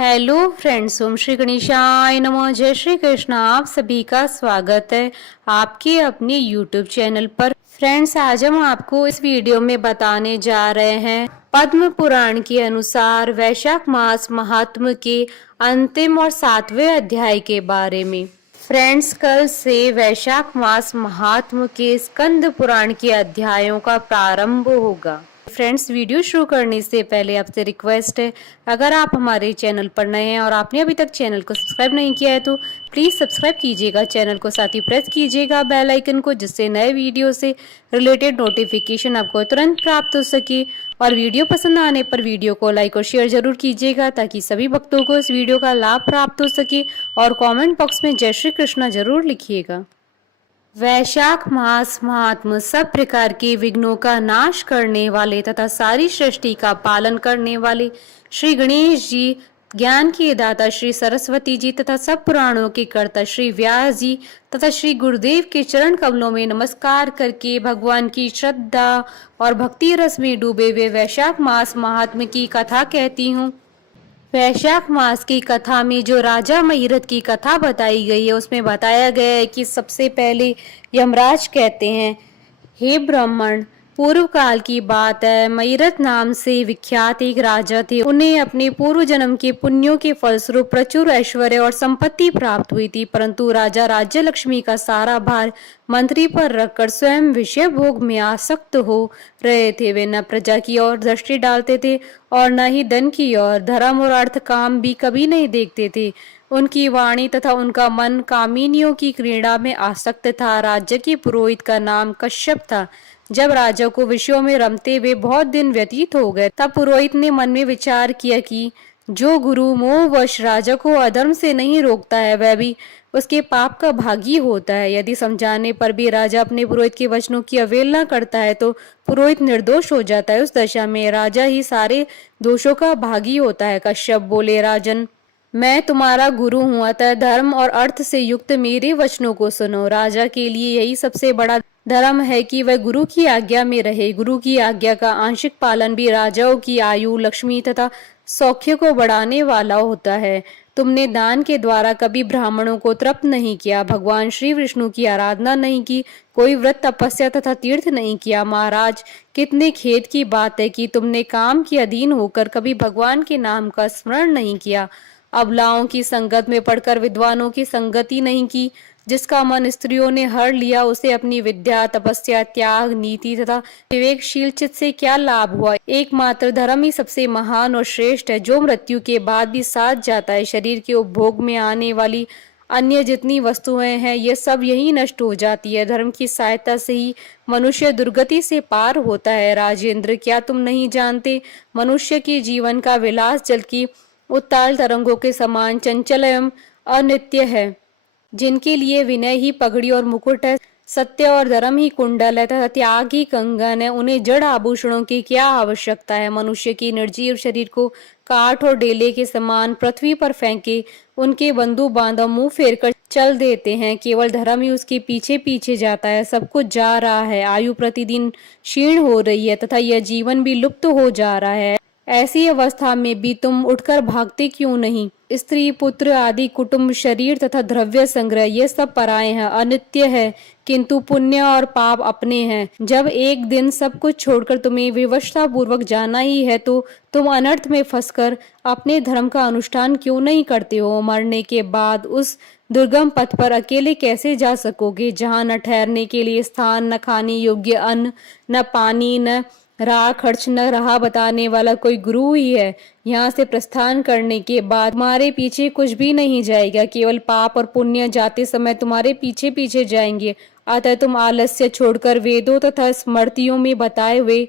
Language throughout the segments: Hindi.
हेलो फ्रेंड्स, ओम श्री गणेशाय नमः। जय श्री कृष्ण। आप सभी का स्वागत है आपके अपने यूट्यूब चैनल पर। फ्रेंड्स, आज हम आपको इस वीडियो में बताने जा रहे हैं पद्म पुराण के अनुसार वैशाख मास महात्म्य के अंतिम और 7वें अध्याय के बारे में। फ्रेंड्स, कल से वैशाख मास महात्म्य के स्कंद पुराण के अध्यायों का प्रारंभ होगा। फ्रेंड्स, वीडियो शुरू करने से पहले आपसे रिक्वेस्ट है, अगर आप हमारे चैनल पर नए हैं और आपने अभी तक चैनल को सब्सक्राइब नहीं किया है तो प्लीज़ सब्सक्राइब कीजिएगा चैनल को, साथ ही प्रेस कीजिएगा बेल आइकन को, जिससे नए वीडियो से रिलेटेड नोटिफिकेशन आपको तुरंत प्राप्त हो सके। और वीडियो पसंद आने पर वीडियो को लाइक और शेयर जरूर कीजिएगा ताकि सभी भक्तों को इस वीडियो का लाभ प्राप्त हो सके। और कमेंट बॉक्स में जय श्री कृष्ण जरूर लिखिएगा। वैशाख मास महात्म सब प्रकार के विघ्नों का नाश करने वाले तथा सारी सृष्टि का पालन करने वाले श्री गणेश जी, ज्ञान के दाता श्री सरस्वती जी तथा सब पुराणों के कर्ता श्री व्यास जी तथा श्री गुरुदेव के चरण कमलों में नमस्कार करके भगवान की श्रद्धा और भक्ति रस में डूबे हुए वैशाख मास महात्म की कथा कहती हूँ। वैशाख मास की कथा में जो राजा महिरथ की कथा बताई गई है, उसमें बताया गया है कि सबसे पहले यमराज कहते हैं, हे ब्राह्मण, पूर्व काल की बात है। महिरथ नाम से विख्यात एक राजा थे। उन्हें अपने पूर्व जन्म के पुण्यों के फलस्वरूप प्रचुर ऐश्वर्य और संपत्ति प्राप्त हुई थी, परंतु राजा राज्य लक्ष्मी का सारा भार मंत्री पर रखकर स्वयं विषय भोग में आसक्त हो रहे थे। वे न प्रजा की ओर दृष्टि डालते थे और न ही धन की ओर। धर्म और अर्थ काम भी कभी नहीं देखते थे। उनकी वाणी तथा उनका मन कामिनियों की क्रीड़ा में आसक्त था। राज्य के पुरोहित का नाम कश्यप था। जब राजा को विषयों में रमते हुए बहुत दिन व्यतीत हो गए, तब पुरोहित ने मन में विचार किया कि जो गुरु मोहवश राजा को अधर्म से नहीं रोकता है, वह भी उसके पाप का भागी होता है। यदि समझाने पर भी राजा अपने पुरोहित के वचनों की अवहेलना करता है तो पुरोहित निर्दोष हो जाता है। उस दशा में राजा ही सारे दोषों का भागी होता है। कश्यप बोले, राजन, मैं तुम्हारा गुरु हूँ, अतः धर्म और अर्थ से युक्त मेरे वचनों को सुनो। राजा के लिए यही सबसे बड़ा धर्म है कि वह गुरु की आज्ञा में रहे। गुरु की आज्ञा का आंशिक पालन भी राजाओं की आयु, लक्ष्मी तथा सौख्य को बढ़ाने वाला होता है। तुमने दान के द्वारा कभी ब्राह्मणों को तृप्त नहीं किया, भगवान श्री विष्णु की आराधना नहीं की, कोई व्रत तपस्या तथा तीर्थ नहीं किया। महाराज, कितने खेद की बात है कि तुमने काम के अधीन होकर कभी भगवान के नाम का स्मरण नहीं किया, अबलाओं की संगत में पढ़कर विद्वानों की संगति नहीं की। जिसका मन स्त्रियों ने हर लिया, उसे अपनी विद्या, तपस्या, त्याग, नीति तथा विवेकशील चित्त से क्या लाभ हुआ। एकमात्र धर्म ही सबसे महान और श्रेष्ठ है, जो मृत्यु के बाद भी साथ जाता है। शरीर के उपभोग में आने वाली अन्य जितनी वस्तुएं हैं, ये सब यही नष्ट हो जाती है। धर्म की सहायता से ही मनुष्य दुर्गति से पार होता है। राजेंद्र, क्या तुम नहीं जानते, मनुष्य के जीवन का विलास जल की उत्ताल तरंगों के समान चंचल एवं अनित्य है। जिनके लिए विनय ही पगड़ी और मुकुट है, सत्य और धर्म ही कुंडल है तथा त्याग ही कंगन है, उन्हें जड़ आभूषणों की क्या आवश्यकता है। मनुष्य की निर्जीव शरीर को काठ और डेले के समान पृथ्वी पर फेंके उनके बंधु बांधव मुंह फेर कर चल देते हैं। केवल धर्म ही उसके पीछे पीछे जाता है। सब कुछ जा रहा है, आयु प्रतिदिन क्षीण हो रही है तथा यह जीवन भी लुप्त हो जा रहा है। ऐसी अवस्था में भी तुम उठकर भागते क्यों नहीं। स्त्री, पुत्र आदि, कुटुंब, शरीर तथा द्रव्य संग्रह, ये सब पराये हैं, अनित्य है, किंतु पुण्य और पाप अपने हैं। जब एक दिन सब कुछ छोड़कर तुम्हें विवशता पूर्वक जाना ही है, तो तुम अनर्थ में फंसकर अपने धर्म का अनुष्ठान क्यों नहीं करते हो। मरने के बाद उस दुर्गम पथ पर अकेले कैसे जा सकोगे, जहाँ न ठहरने के लिए स्थान, न खाने योग्य अन्न, न पानी, न राह खर्च, न राह बताने वाला कोई गुरु ही है। यहाँ से प्रस्थान करने के बाद तुम्हारे पीछे कुछ भी नहीं जाएगा, केवल पाप और पुण्य जाते समय तुम्हारे पीछे पीछे जाएंगे। अतः तुम आलस्य छोड़कर वेदों तथा स्मृतियों में बताए हुए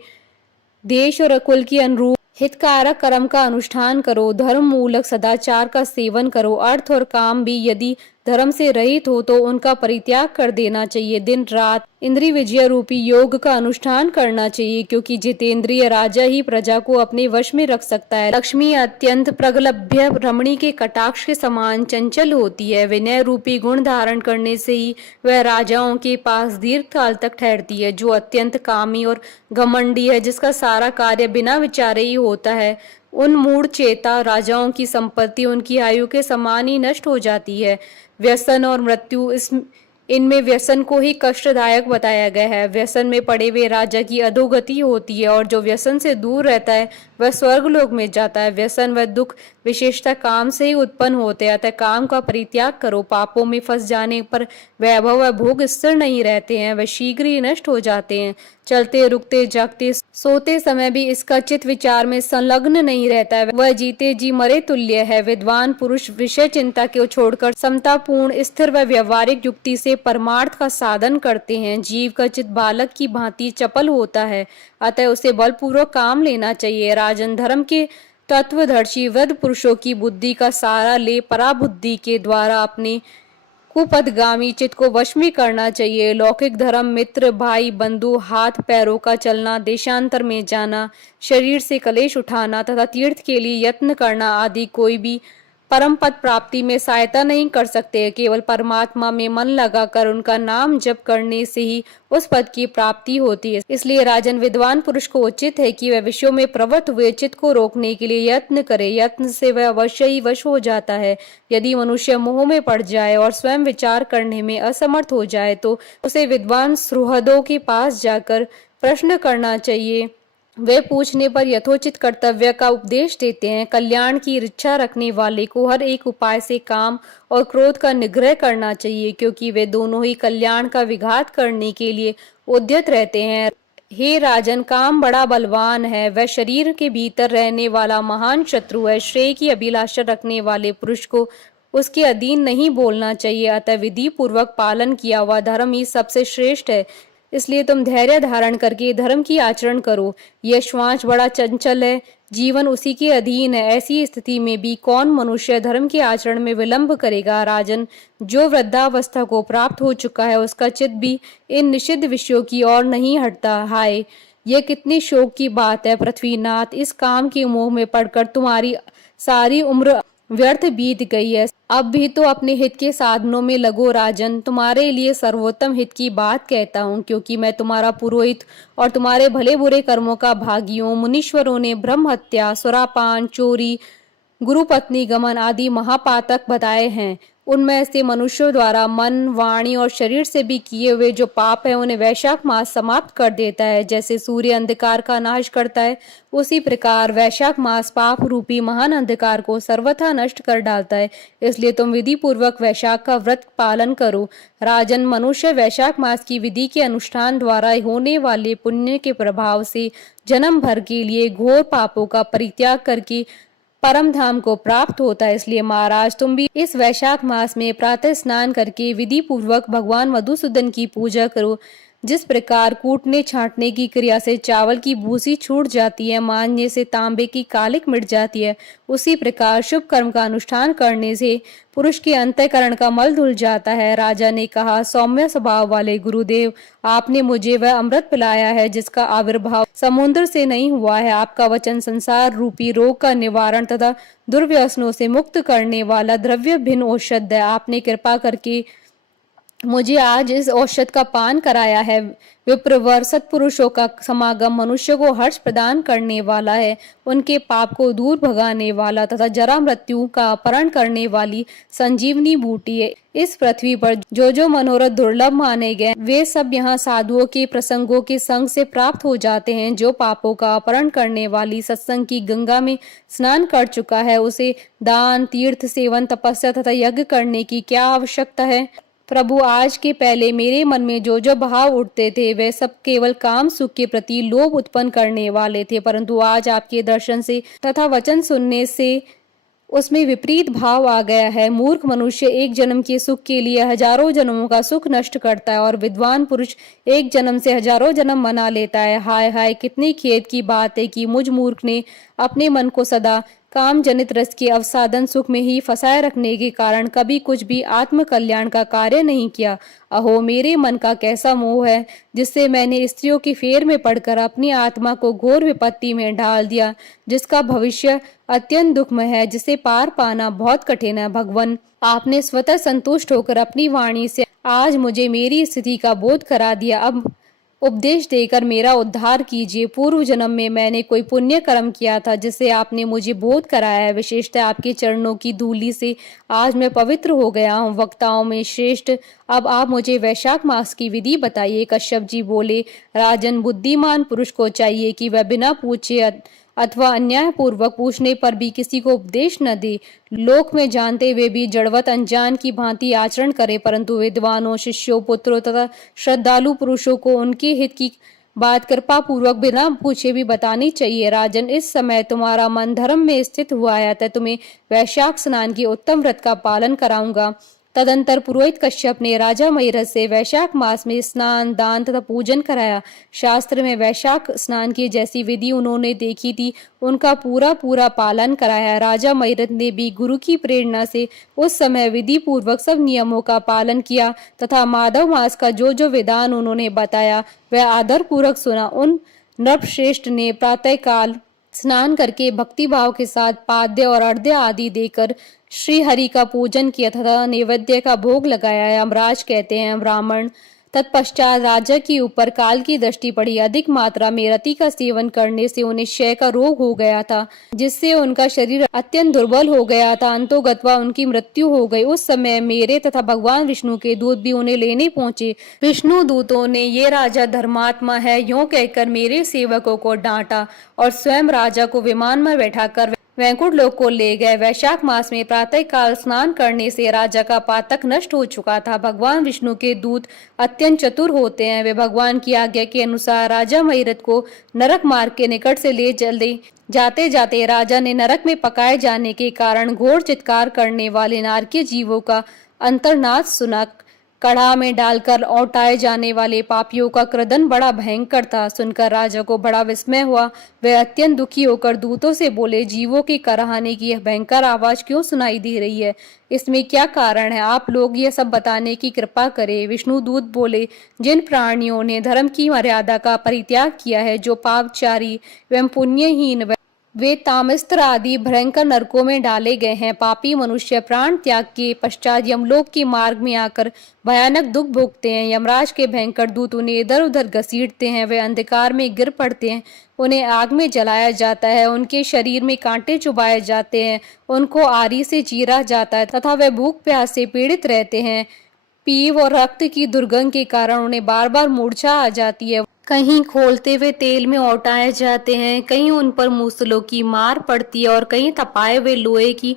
देश और कुल के अनुरूप हितकारक कर्म का अनुष्ठान करो। धर्म मूलक सदाचार का सेवन करो। अर्थ और काम भी यदि धर्म से रहित हो तो उनका परित्याग कर देना चाहिए। दिन रात इंद्रिय विजय रूपी योग का अनुष्ठान करना चाहिए, क्योंकि जितेंद्रिय राजा ही प्रजा को अपने वश में रख सकता है। लक्ष्मी अत्यंत प्रगल्भ्य रमणी के कटाक्ष के समान चंचल होती है। विनय रूपी गुण धारण करने से ही वह राजाओं के पास दीर्घ काल तक ठहरती है। जो अत्यंत कामी और घमंडी है, जिसका सारा कार्य बिना विचारे ही होता है, उन मूढ़ चेता राजाओं की संपत्ति उनकी आयु के समान ही नष्ट हो जाती है। व्यसन और मृत्यु इनमें व्यसन को ही कष्टदायक बताया गया है। व्यसन में पड़े हुए राजा की अधोगति होती है और जो व्यसन से दूर रहता है वह स्वर्गलोक में जाता है। व्यसन व दुख विशेषता काम से ही उत्पन्न होते हैं, अतः काम का परित्याग करो। पापों में फंस जाने पर वैभव व भोग स्थिर नहीं रहते हैं, वह शीघ्र ही नष्ट हो जाते हैं। चलते रुकते जागते सोते समय भी इसका चित्त विचार में संलग्न नहीं रहता है, वह जीते जी मरे तुल्य है। विद्वान पुरुष विषय चिंता को छोड़कर समतापूर्ण स्थिर व व्यवहारिक युक्ति से परमार्थ का साधन करते हैं। जीव का चित्त बालक की भांति चपल होता है, अतः उसे बलपूर्वक काम लेना चाहिए। राजन, धर्म के तत्वदर्शी वृद्ध पुरुषों की बुद्धि का सारा ले पराबुद्धि के द्वारा अपने कुपथगामी चित्त को वश में करना चाहिए। लौकिक धर्म, मित्र, भाई, बंधु, हाथ पैरों का चलना, देशांतर में जाना, शरीर से कलेश उठाना तथा तीर्थ के लिए यत्न करना आदि कोई भी परम पद प्राप्ति में सहायता नहीं कर सकते। केवल परमात्मा में मन लगाकर उनका नाम जप करने से ही उस पद की प्राप्ति होती है। इसलिए राजन, विद्वान पुरुष को उचित है कि वह विषयों में प्रवृत्त हुए चित्त को रोकने के लिए यत्न करे। यत्न से वह अवश्य ही वश हो जाता है। यदि मनुष्य मोह में पड़ जाए और स्वयं विचार करने में असमर्थ हो जाए तो उसे विद्वान सुहृदों के पास जाकर प्रश्न करना चाहिए। वे पूछने पर यथोचित कर्तव्य का उपदेश देते हैं। कल्याण की इच्छा रखने वाले को हर एक उपाय से काम और क्रोध का निग्रह करना चाहिए, क्योंकि वे दोनों ही कल्याण का विघात करने के लिए उद्यत रहते हैं। हे राजन, काम बड़ा बलवान है, वह शरीर के भीतर रहने वाला महान शत्रु है। श्रेय की अभिलाषा रखने वाले पुरुष को उसके अधीन नहीं बोलना चाहिए, अतः विधि पूर्वक पालन किया हुआ धर्म ही सबसे श्रेष्ठ है। इसलिए तुम धैर्य धारण करके धर्म की आचरण करो। यह श्वास बड़ा चंचल है, जीवन उसी के अधीन है। ऐसी स्थिति में भी कौन मनुष्य धर्म के आचरण में विलंब करेगा। राजन, जो वृद्धावस्था को प्राप्त हो चुका है उसका चित्त भी इन निषिद्ध विषयों की ओर नहीं हटता। हाय, यह कितनी शोक की बात है पृथ्वीनाथ, इस काम के मोह में पड़कर तुम्हारी सारी उम्र व्यर्थ बीत गई है। अब भी तो अपने हित के साधनों में लगो। राजन, तुम्हारे लिए सर्वोत्तम हित की बात कहता हूँ, क्योंकि मैं तुम्हारा पुरोहित और तुम्हारे भले बुरे कर्मों का भागी हूँ। मुनीश्वरों ने ब्रह्म हत्या, सुरापान, चोरी, गुरुपत्नी गमन आदि महापातक बताए हैं। उनमें से मनुष्यों द्वारा मन, वाणी और शरीर से भी किए हुए जो पाप है उन्हें वैशाख मास समाप्त कर देता है। जैसे सूर्य अंधकार का नाश करता है, उसी प्रकार वैशाख मास पाप रूपी महान अंधकार को सर्वथा नष्ट कर डालता है। इसलिए तुम विधि पूर्वक वैशाख का व्रत पालन करो। राजन, मनुष्य वैशाख मास की विधि के अनुष्ठान द्वारा होने वाले पुण्य के प्रभाव से जन्म भर के लिए घोर पापों का परित्याग करके परम धाम को प्राप्त होता है। इसलिए महाराज, तुम भी इस वैशाख मास में प्रातः स्नान करके विधि पूर्वक भगवान मधुसूदन की पूजा करो। जिस प्रकार कूटने छांटने की क्रिया से चावल की भूसी छूट जाती है, मांजने से तांबे की कालिक मिट जाती है, उसी प्रकार शुभ कर्म का अनुष्ठान करने से पुरुष के अंतःकरण का मल धुल जाता है। राजा ने कहा, सौम्य स्वभाव वाले गुरुदेव, आपने मुझे वह अमृत पिलाया है जिसका आविर्भाव समुद्र से नहीं हुआ है। आपका वचन संसार रूपी रोग का निवारण तथा दुर्व्यसनों से मुक्त करने वाला द्रव्य भिन्न औषध है। आपने कृपा करके मुझे आज इस औषध का पान कराया है। विप्रवर सत्पुरुषों का समागम मनुष्य को हर्ष प्रदान करने वाला है। उनके पाप को दूर भगाने वाला तथा जरा मृत्यु का अपहरण करने वाली संजीवनी बूटी है। इस पृथ्वी पर जो जो मनोरथ दुर्लभ माने गए वे सब यहाँ साधुओं के प्रसंगों के संग से प्राप्त हो जाते हैं। जो पापों का अपहरण करने वाली सत्संग की गंगा में स्नान कर चुका है, उसे दान, तीर्थ सेवन, तपस्या तथा यज्ञ करने की क्या आवश्यकता है। प्रभु, आज के पहले मेरे मन में जो जो भाव उठते थे वे सब केवल काम सुख के प्रति लोभ उत्पन्न करने वाले थे, परंतु आज आपके दर्शन से तथा वचन सुनने से उसमें विपरीत भाव आ गया है। मूर्ख मनुष्य एक जन्म के सुख के लिए हजारों जन्मों का सुख नष्ट करता है और विद्वान पुरुष एक जन्म से हजारों जन्म मना लेता है। हाय हाय, कितनी खेद की बात है कि मुझ मूर्ख ने अपने मन को सदा काम जनित रस के अवसादन सुख में ही फंसाए रखने के कारण कभी कुछ भी आत्म कल्याण का कार्य नहीं किया। अहो, मेरे मन का कैसा मोह है जिससे मैंने स्त्रियों की फेर में पड़कर अपनी आत्मा को घोर विपत्ति में डाल दिया, जिसका भविष्य अत्यंत दुखमय है, जिसे पार पाना बहुत कठिन है। भगवान, आपने स्वतः संतुष्ट होकर अपनी वाणी से आज मुझे मेरी स्थिति का बोध करा दिया। अब उपदेश देकर मेरा उद्धार कीजिए। पूर्व जन्म में मैंने कोई पुण्य कर्म किया था जिससे आपने मुझे बोध कराया है। विशेषतः आपके चरणों की धूलि से आज मैं पवित्र हो गया हूँ। वक्ताओं में श्रेष्ठ, अब आप मुझे वैशाख मास की विधि बताइए। कश्यप जी बोले, राजन, बुद्धिमान पुरुष को चाहिए कि वह बिना पूछे अथवा अन्याय पूर्वक पूछने पर भी किसी को उपदेश न दे। लोक में जानते हुए भी जड़वत अनजान की भांति आचरण करे, परंतु विद्वानों, शिष्यों, पुत्रों तथा श्रद्धालु पुरुषों को उनके हित की बात कृपा पूर्वक बिना पूछे भी बतानी चाहिए। राजन, इस समय तुम्हारा मन धर्म में स्थित हुआ है, अतः तुम्हें वैशाख स्नान की उत्तम व्रत का पालन कराऊंगा। तदंतर पुरोहित कश्यप ने राजा महिरथ से वैशाख मास में स्नान, दान तथा पूजन कराया। शास्त्र में वैशाख स्नान की जैसी विधि उन्होंने देखी थी, उनका पूरा पूरा पालन कराया। राजा महिरथ ने भी गुरु की प्रेरणा से उस समय विधि पूर्वक सब नियमों का पालन किया तथा माधव मास का जो जो विधान उन्होंने बताया वह आदर पूर्वक सुना। उन नृपश्रेष्ठ ने प्रातः काल स्नान करके भक्ति भाव के साथ पाद्य और अर्घ्य आदि देकर श्री हरि का पूजन किया तथा नैवेद्य का भोग लगाया। यमराज कहते हैं, ब्राह्मण, तत्पश्चात राजा के ऊपर काल की दृष्टि पड़ी। अधिक मात्रा में रति का सेवन करने से उन्हें क्षय का रोग हो गया था, जिससे उनका शरीर अत्यंत दुर्बल हो गया था। अंतोगत्वा उनकी मृत्यु हो गई। उस समय मेरे तथा भगवान विष्णु के दूत भी उन्हें लेने पहुंचे। विष्णु दूतों ने ये राजा धर्मात्मा है यूं कहकर मेरे सेवकों को डांटा और स्वयं राजा को विमान में बैठाकर वैकुंठ लोक को ले गए। वैशाख मास में प्रातः काल स्नान करने से राजा का पातक नष्ट हो चुका था। भगवान विष्णु के दूत अत्यंत चतुर होते हैं। वे भगवान की आज्ञा के अनुसार राजा महिरथ को नरक मार्ग के निकट से ले चले। जाते जाते राजा ने नरक में पकाए जाने के कारण घोर चित्कार करने वाले नारकीय जीवों का अंतर्नाद सुना। कढ़ा में डालकर औटाए जाने वाले पापियों का क्रदन बड़ा भयंकर था। सुनकर राजा को बड़ा विस्मय हुआ। वह अत्यंत दुखी होकर दूतों से बोले, जीवों के कराहने की यह भयंकर आवाज क्यों सुनाई दे रही है? इसमें क्या कारण है? आप लोग यह सब बताने की कृपा करें। विष्णु दूत बोले, जिन प्राणियों ने धर्म की मर्यादा का परित्याग किया है, जो पापचारी एवं पुण्यहीन, वे तामस्त्र आदि भयंकर नरकों में डाले गए हैं। पापी मनुष्य प्राण त्याग के पश्चात यमलोक के मार्ग में आकर भयानक दुख भोगते हैं। यमराज के भयंकर दूत उन्हें इधर उधर घसीटते हैं। वे अंधकार में गिर पड़ते हैं। उन्हें आग में जलाया जाता है। उनके शरीर में कांटे चुभाए जाते हैं। उनको आरी से चीरा जाता है तथा वे भूख प्यास से पीड़ित रहते हैं। पीव और रक्त की दुर्गंध के कारण उन्हें बार बार मूर्छा आ जाती है। कहीं खोलते हुए तेल में औटाए जाते हैं, कहीं उन पर मूसलों की मार पड़ती है और कहीं तपाए हुए लोहे की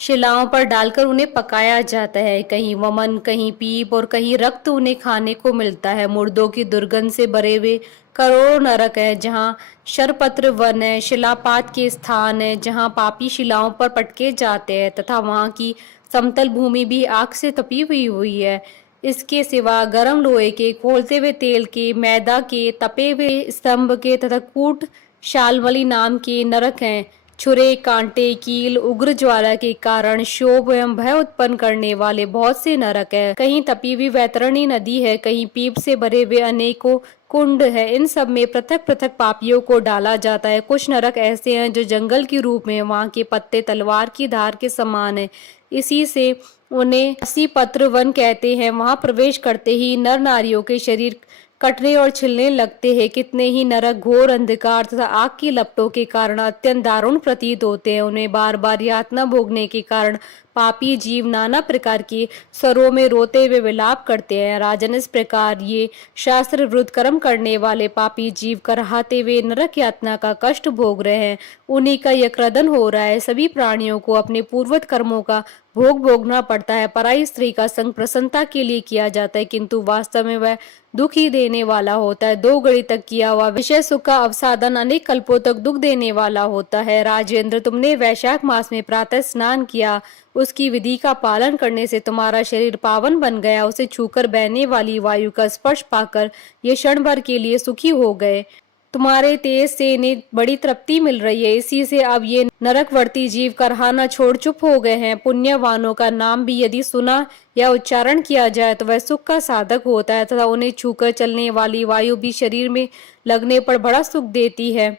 शिलाओं पर डालकर उन्हें पकाया जाता है। कहीं वमन, कहीं पीप और कहीं रक्त उन्हें खाने को मिलता है। मुर्दों की दुर्गंध से भरे हुए करोड़ों नरक है, जहाँ शरपत्र वन है, शिलापात के स्थान है जहाँ पापी शिलाओं पर पटके जाते हैं तथा वहाँ की समतल भूमि भी आग से तपी हुई है। इसके सिवा गर्म लोहे के, खोलते हुए तेल के, मैदा के, तपे हुए स्तंभ के तथा कूट शालमली नाम के नरक हैं। छुरे, कांटे, कील, उग्र ज्वाला के कारण शोभ एवं भय उत्पन्न करने वाले बहुत से नरक है। कहीं तपी हुई वैतरणी नदी है, कहीं पीप से भरे हुए अनेकों कुंड है। इन सब में पृथक पृथक पापियों को डाला जाता है। कुछ नरक ऐसे हैं जो जंगल के रूप में, वहाँ के पत्ते तलवार की धार के समान है, इसी से उन्हें असी पत्र वन कहते हैं। वहां प्रवेश करते ही नर नारियों के शरीर कटने और छिलने लगते हैं। कितने ही नरक घोर अंधकार तथा आग की लपटों के कारण अत्यंत दारुण प्रतीत होते हैं। उन्हें बार बार यातना भोगने के कारण पापी जीव नाना प्रकार के स्वरों में रोते हुए विलाप करते हैं। राजन, इस प्रकार ये शास्त्र विरुद्ध कर्म करने वाले पापी जीव कराहते हुए नरक यातना का कष्ट भोग रहे हैं। उन्हीं का यह क्रदन हो रहा है। सभी प्राणियों को अपने पूर्वत कर्मों का भोग भोगना पड़ता है। पराई स्त्री का संग प्रसन्नता के लिए किया जाता है, किंतु वास्तव में वह दुख ही देने वाला होता है। 2 घड़ी तक किया हुआ विषय सुख का अवसादन अनेक कल्पों तक दुख देने वाला होता है। राजेंद्र, तुमने वैशाख मास में प्रातः स्नान किया, उसकी विधि का पालन करने से तुम्हारा शरीर पावन बन गया। उसे छूकर बहने वाली वायु का स्पर्श पाकर ये क्षण भर के लिए सुखी हो गए। तुम्हारे तेज से इन्हें बड़ी तृप्ति मिल रही है। इसी से अब ये नरकवर्ती जीव कराहना छोड़ चुप हो गए हैं। पुण्यवानों का नाम भी यदि सुना या उच्चारण किया जाए तो वह सुख का साधक होता है तथा उन्हें छूकर चलने वाली वायु भी शरीर में लगने पर बड़ा सुख देती है।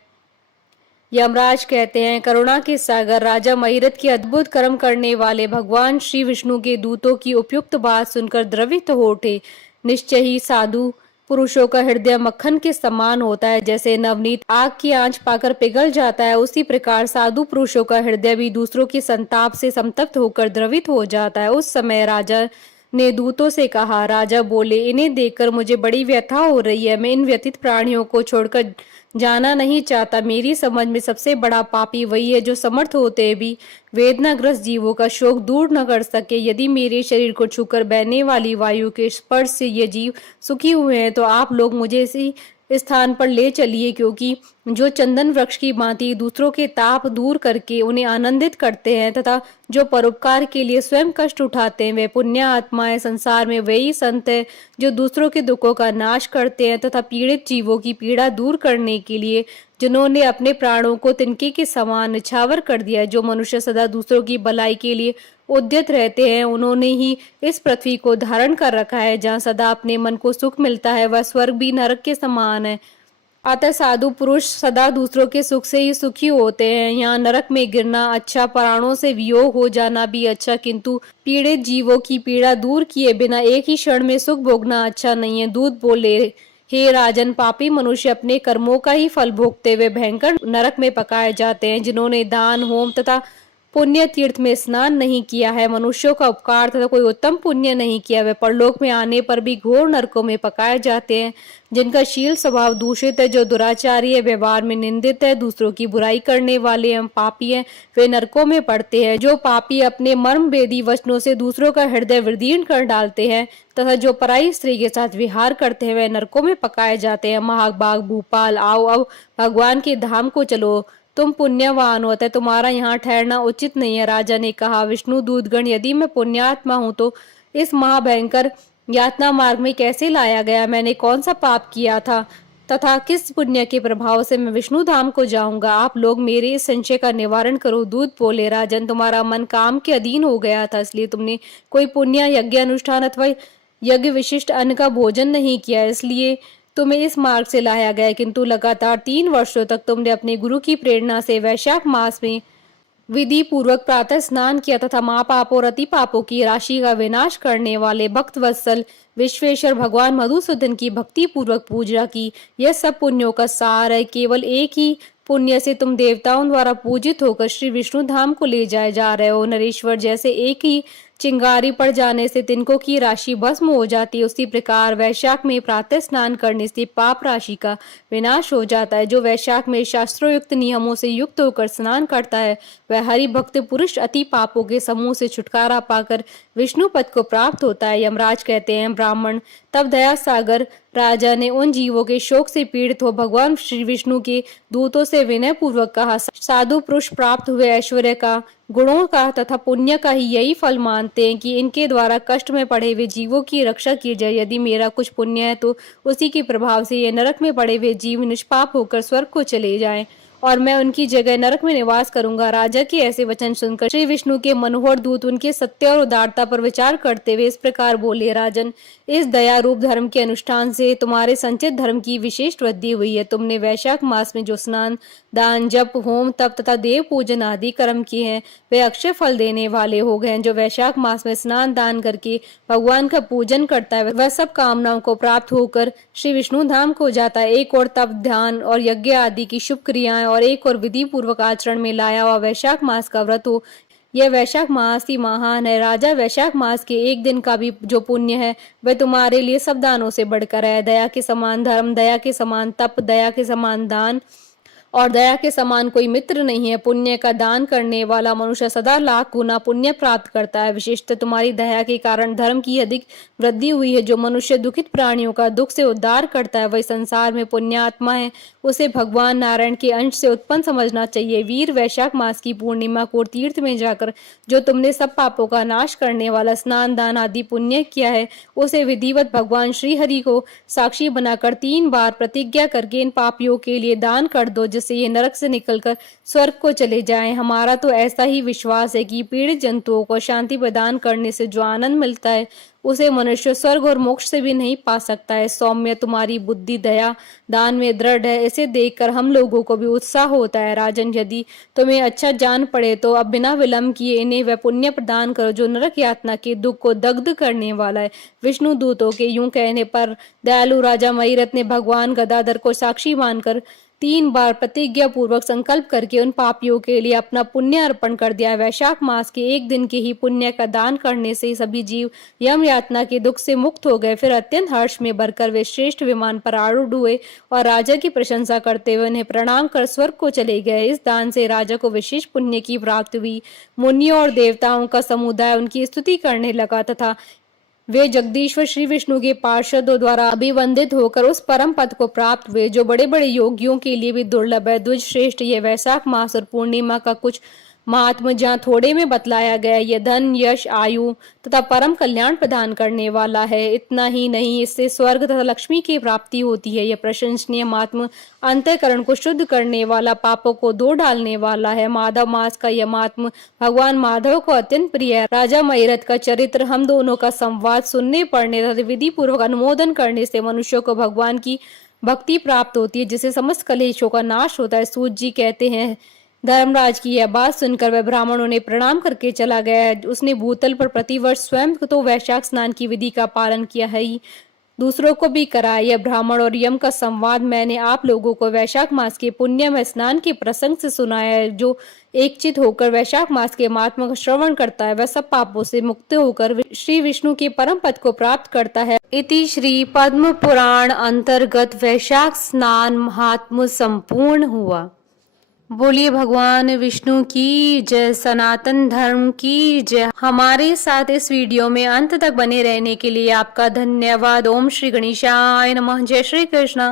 यमराज कहते हैं, करुणा के सागर राजा महिरथ के अद्भुत कर्म करने वाले भगवान श्री विष्णु के दूतों की उपयुक्त बात सुनकर द्रवित हो उठे। निश्चय ही साधु पुरुषों का हृदय मक्खन के समान होता है, जैसे नवनीत आग की आंच पाकर पिघल जाता है, उसी प्रकार साधु पुरुषों का हृदय भी दूसरों के संताप से संतप्त होकर द्रवित हो जाता है। उस समय राजा ने दूतों से कहा। राजा बोले, इन्हें देखकर मुझे बड़ी व्यथा हो रही है। मैं इन व्यथित प्राणियों को छोड़कर जाना नहीं चाहता। मेरी समझ में सबसे बड़ा पापी वही है जो समर्थ होते भी वेदनाग्रस्त जीवों का शोक दूर न कर सके। यदि मेरे शरीर को छूकर बहने वाली वायु के स्पर्श से ये जीव सुखी हुए हैं तो आप लोग मुझे इसी स्थान पर ले चलिए, क्योंकि जो चंदन वृक्ष की भांति दूसरों के ताप दूर करके उन्हें आनंदित करते हैं तथा जो परोपकार के लिए स्वयं कष्ट उठाते हैं, वे पुण्य आत्माएं संसार में वही संत है जो दूसरों के दुखों का नाश करते हैं तथा पीड़ित जीवों की पीड़ा दूर करने के लिए जिन्होंने अपने प्राणों को तिनके के समान निछावर कर दिया। जो मनुष्य सदा दूसरों की भलाई के लिए उद्यत रहते हैं, उन्होंने ही इस पृथ्वी को धारण कर रखा है। जहाँ सदा अपने मन को सुख मिलता है वह स्वर्ग भी नरक के समान है। अतः साधु पुरुष सदा दूसरों के सुख से ही सुखी होते हैं। यहाँ नरक में गिरना अच्छा, प्राणों से वियोग हो जाना भी अच्छा, किंतु पीड़ित जीवों की पीड़ा दूर किए बिना एक ही क्षण में सुख भोगना अच्छा नहीं है। दूत बोले, हे राजन, पापी मनुष्य अपने कर्मों का ही फल भोगते हुए भयंकर नरक में पकाए जाते हैं। जिन्होंने दान, होम तथा पुण्य तीर्थ में स्नान नहीं किया है, मनुष्यों का उपकार तथा कोई उत्तम पुण्य नहीं किया, वे परलोक में आने पर भी घोर नरकों में पकाए जाते हैं। जिनका शील स्वभाव दूषित है, जो दुराचारी है, व्यवहार में निंदित है, दूसरों की बुराई करने वाले एवं पापी हैं, वे नरकों में पड़ते हैं। जो पापी अपने मर्म भेदी वचनों से दूसरों का हृदय विदीर्ण कर डालते हैं तथा जो पराई स्त्री के साथ विहार करते हैं, वे नरकों में पकाए जाते हैं। महाभाग भूपाल, आओ अब भगवान के धाम को चलो, तुम पुण्यवान होते, तुम्हारा यहाँ ठहरना उचित नहीं है। राजा ने कहा, विष्णु दूतगण, यदि मैं पुण्यात्मा हूँ तो इस महाभयंकर यातना मार्ग में कैसे लाया गया? मैंने कौन सा पाप किया था तथा किस पुण्य के प्रभाव से मैं विष्णु धाम को जाऊंगा? आप लोग मेरे इस संशय का निवारण करो। दूत बोले, राजन, तुम्हारा मन काम के अधीन हो गया था, इसलिए तुमने कोई पुण्य यज्ञ अनुष्ठान अथवा यज्ञ विशिष्ट अन्न का भोजन नहीं किया, इसलिए तुम्हें इस मार्ग से लाया गया। किंतु लगातार 3 वर्षों तक तुमने अपने गुरु की प्रेरणा से वैशाख मास में विधि पूर्वक प्रातः स्नान किया तथा महापापों और अति पापों की राशि का विनाश करने वाले भक्त वत्सल विश्वेश्वर भगवान मधुसूदन की भक्ति पूर्वक पूजा की। यह सब पुण्यों का सार है। केवल एक ही पुण्य से तुम देवताओं द्वारा पूजित होकर श्री विष्णु धाम को ले जाए जा रहे हो। नरेश्वर, जैसे एक ही चिंगारी पड़ जाने से तिनकों की राशि भस्म हो जाती है, उसी प्रकार वैशाख में प्रातः स्नान करने से पाप राशि का विनाश हो जाता है। जो वैशाख में शास्त्रोयुक्त नियमों से युक्त होकर स्नान करता है, वह हरि भक्त पुरुष अति पापों के समूह से छुटकारा पाकर विष्णु पद को प्राप्त होता है। यमराज कहते हैं, ब्राह्मण, तब दया सागर राजा ने उन जीवों के शोक से पीड़ित हो भगवान श्री विष्णु के दूतों से विनय पूर्वक कहा, साधु पुरुष प्राप्त हुए ऐश्वर्य का, गुणों का तथा पुण्य का ही यही फल मानते हैं कि इनके द्वारा कष्ट में पड़े हुए जीवों की रक्षा की जाए। यदि मेरा कुछ पुण्य है तो उसी के प्रभाव से ये नरक में पड़े हुए जीव निष्पाप होकर स्वर्ग को चले जाएं और मैं उनकी जगह नरक में निवास करूंगा। राजा के ऐसे वचन सुनकर श्री विष्णु के मनोहर दूत उनके सत्य और उदारता पर विचार करते हुए इस प्रकार बोले, राजन, इस दया रूप धर्म के अनुष्ठान से तुम्हारे संचित धर्म की विशेष वृद्धि हुई है। तुमने वैशाख मास में जो स्नान, दान, जप, होम, तप तथा देव पूजन आदि कर्म किए हैं, वे अक्षय फल देने वाले हो गए। जो वैशाख मास में स्नान दान करके भगवान का पूजन करता है, वह सब कामनाओं को प्राप्त होकर श्री विष्णु धाम को जाता है। एक और तप, ध्यान और यज्ञ आदि की शुभ क्रियाएं और एक और विधि पूर्वक आचरण में लाया हुआ वैशाख मास का व्रत हो, यह वैशाख मास ही महान है। राजा, वैशाख मास के एक दिन का भी जो पुण्य है वह तुम्हारे लिए सब दानों से बढ़कर है। दया के समान धर्म, दया के समान तप, दया के समान दान और दया के समान कोई मित्र नहीं है। पुण्य का दान करने वाला मनुष्य सदा लाख गुना पुण्य प्राप्त करता है। विशेषतः तुम्हारी दया के कारण धर्म की अधिक वृद्धि हुई है। जो मनुष्य दुखित प्राणियों का दुख से उद्धार करता है, वही संसार में पुण्यात्मा है। उसे भगवान नारायण के अंश से उत्पन्न समझना चाहिए। वीर, वैशाख मास की पूर्णिमा को तीर्थ में जाकर जो तुमने सब पापों का नाश करने वाला स्नान दान आदि पुण्य किया है, उसे विधिवत भगवान श्री हरि को साक्षी बनाकर 3 बार प्रतिज्ञा करके इन पापियों के लिए दान कर दो, जिससे ये नरक से निकलकर स्वर्ग को चले जाएं। हमारा तो ऐसा ही विश्वास है कि पीड़ित जंतुओं को शांति प्रदान करने से जो आनंद मिलता है उसे मनुष्य स्वर्ग और मोक्ष से भी नहीं पा सकता है। सौम्य, तुम्हारी बुद्धि दया दान में दृढ़ है, इसे देखकर हम लोगों को भी उत्साह होता है। राजन, यदि तुम्हें अच्छा जान पड़े तो अब बिना विलंब किए इन्हें वह पुण्य प्रदान करो जो नरक यातना के दुख को दग्ध करने वाला है। विष्णु दूतों के यूं कहने पर दयालु राजा महीरथ ने भगवान गदाधर को साक्षी मानकर 3 बार प्रतिज्ञा पूर्वक संकल्प करके उन पापियों के लिए अपना पुण्य अर्पण कर दिया। वैशाख मास के एक दिन के ही पुण्य का दान करने से सभी जीव यम यातना के दुख से मुक्त हो गए। फिर अत्यंत हर्ष में भरकर वे श्रेष्ठ विमान पर आरूढ़ हुए और राजा की प्रशंसा करते हुए उन्हें प्रणाम कर स्वर्ग को चले गए। इस दान से राजा को विशेष पुण्य की प्राप्ति हुई। मुनियों और देवताओं का समुदाय उनकी स्तुति करने लगा तथा वे जगदीश्वर श्री विष्णु के पार्षदों द्वारा अभिवंदित होकर उस परम पद को प्राप्त हुए जो बड़े बड़े योगियों के लिए भी दुर्लभ है। द्विज श्रेष्ठ, ये वैशाख मास और पूर्णिमा का कुछ महात्मा जहाँ थोड़े में बतलाया गया, यह धन यश आयु तथा परम कल्याण प्रदान करने वाला है। इतना ही नहीं, इससे स्वर्ग तथा लक्ष्मी की प्राप्ति होती है। यह प्रशंसनीय महात्मा अंतःकरण को शुद्ध करने वाला, पापों को धो डालने वाला है। माधव मास का यह महात्मा भगवान माधव को अत्यंत प्रिय है। राजा महीरथ का चरित्र, हम दोनों का संवाद सुनने पढ़ने तथा विधि पूर्वक अनुमोदन करने से मनुष्यों को भगवान की भक्ति प्राप्त होती है, जिससे समस्त कलेशों का नाश होता है। सूत जी कहते हैं, धर्मराज की यह बात सुनकर वह ब्राह्मणों ने प्रणाम करके चला गया। उसने भूतल पर प्रतिवर्ष स्वयं तो वैशाख स्नान की विधि का पालन किया है ही, दूसरों को भी कराया। यह ब्राह्मण और यम का संवाद मैंने आप लोगों को वैशाख मास के पुण्य में स्नान के प्रसंग से सुनाया है। जो एकचित होकर वैशाख मास के महात्मा का श्रवण करता है वह सब पापों से मुक्त होकर श्री विष्णु के परम पद को प्राप्त करता है। इति श्री पद्म पुराण अंतर्गत वैशाख स्नान महात्म्य संपूर्ण हुआ। बोलिए भगवान विष्णु की जय, सनातन धर्म की जय। हमारे साथ इस वीडियो में अंत तक बने रहने के लिए आपका धन्यवाद। ओम श्री गणेशाय नमः। जय श्री कृष्ण।